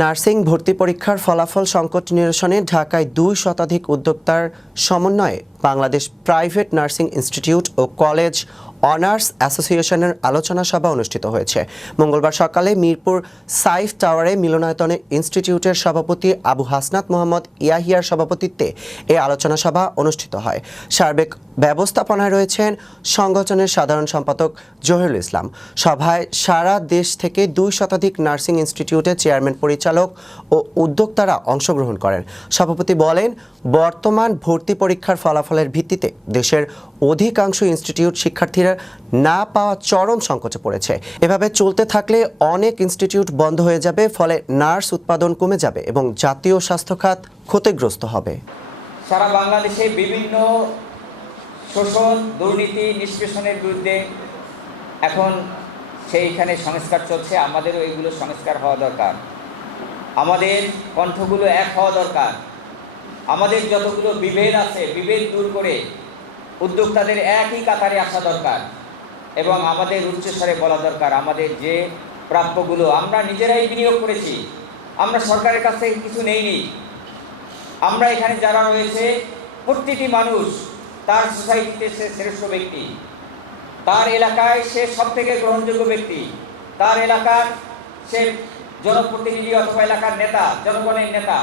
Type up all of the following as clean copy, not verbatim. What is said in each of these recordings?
Nursing ভর্তি পরীক্ষার ফলাফল সংকট নিরসনে ঢাকায় ২ শতাধিক উদ্যোক্তার সমন্বয়ে বাংলাদেশ প্রাইভেট নার্সিং ইনস্টিটিউট ও কলেজ অনার্স অ্যাসোসিয়েশনের আলোচনা সভা অনুষ্ঠিত হয়েছে। মঙ্গলবার সকালে মিরপুর সাইফ টাওয়ারে মিলনায়তনে ইনস্টিটিউটের সভাপতি আবু হাসনাত মোহাম্মদ ইয়াহিয়ার সভাপতিত্বে এই আলোচনা সভা অনুষ্ঠিত হয়। সার্বিক ব্যবস্থাপনায় রয়েছেন সংগঠনের সাধারণ সম্পাদক জহিরুল ইসলাম। সভায় সারা দেশ থেকে ২ শতাধিক নার্সিং ইনস্টিটিউটের চেয়ারম্যান, পরিচালক ও উদ্যোক্তারা অংশগ্রহণ করেন। সভাপতি বলেন, বর্তমান ভর্তি পরীক্ষার ফলাফলের ভিত্তিতে দেশের অধিকাংশ ইনস্টিটিউট শিক্ষার্থীরা না পাওয়া চরম সংকটে পড়েছে। এভাবে চলতে থাকলে অনেক ইনস্টিটিউট বন্ধ হয়ে যাবে, ফলে নার্স উৎপাদন কমে যাবে এবং জাতীয় স্বাস্থ্য খাত ক্ষতিগ্রস্ত হবে। সারা বাংলাদেশে বিভিন্ন শোষণ, দুর্নীতি নিষ্পেষণের বিরুদ্ধে এখন সেইখানে সংস্কার চলছে। আমাদেরও এগুলো সংস্কার হওয়া দরকার। আমাদের কণ্ঠগুলো এক হওয়া দরকার। আমাদের যতগুলো বিভেদ আছে, বিভেদ দূর করে উদ্যোক্তাদের একই কাতারে আসা দরকার এবং আমাদের উচ্চস্বরে বলা দরকার, আমাদের যে প্রাপ্যগুলো আমরা নিজেরাই বিনিয়োগ করেছি, আমরা সরকারের কাছ থেকে কিছু নেইনি। আমরা এখানে যারা রয়েছে প্রতিটি মানুষ তার সোসাইটিতে সে শ্রেষ্ঠ ব্যক্তি, তার এলাকায় সে সবথেকে গ্রহণযোগ্য ব্যক্তি, তার এলাকার সে জনপ্রতিনিধি অথবা এলাকার নেতা, জনগণের নেতা।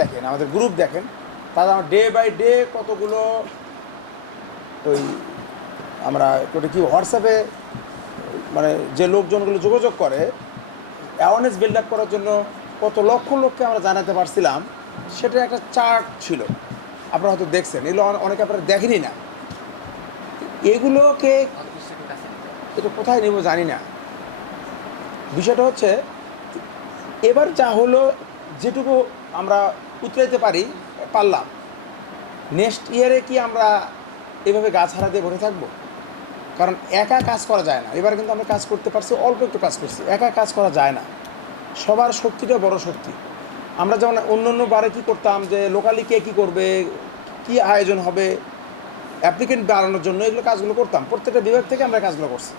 দেখেন, আমাদের গ্রুপ দেখেন, তারা ডে বাই ডে কতগুলো ওই আমরা কি হোয়াটসঅ্যাপে মানে যে লোকজনগুলো যোগাযোগ করে অ্যাওয়ারনেস বিল্ড আপ করার জন্য কত লক্ষ লোককে আমরা জানাতে পারছিলাম, সেটা একটা চার্ট ছিল। আপনারা হয়তো দেখছেন, এগুলো অনেকে আপনারা দেখেনি না। এগুলোকে এটা কোথায় নেব জানি না। বিষয়টা হচ্ছে এবার যা হলো, যেটুকু আমরা উতরাইতে পারলাম, নেক্সট ইয়ারে কি আমরা এভাবে গাছ হারা দিয়ে বসে থাকবো? কারণ একা কাজ করা যায় না। এবার কিন্তু আমরা কাজ করতে পারছি, অল্প একটু কাজ করছি, একা কাজ করা যায় না। সবার শক্তিটা বড় শক্তি। আমরা যেমন অন্য বারে কী করতাম, যে লোকালি কে কী করবে, কি আয়োজন হবে, অ্যাপ্লিকেন্ট বাড়ানোর জন্য এগুলো কাজগুলো করতাম। প্রত্যেকটা বিভাগ থেকে আমরা কাজগুলো করছি।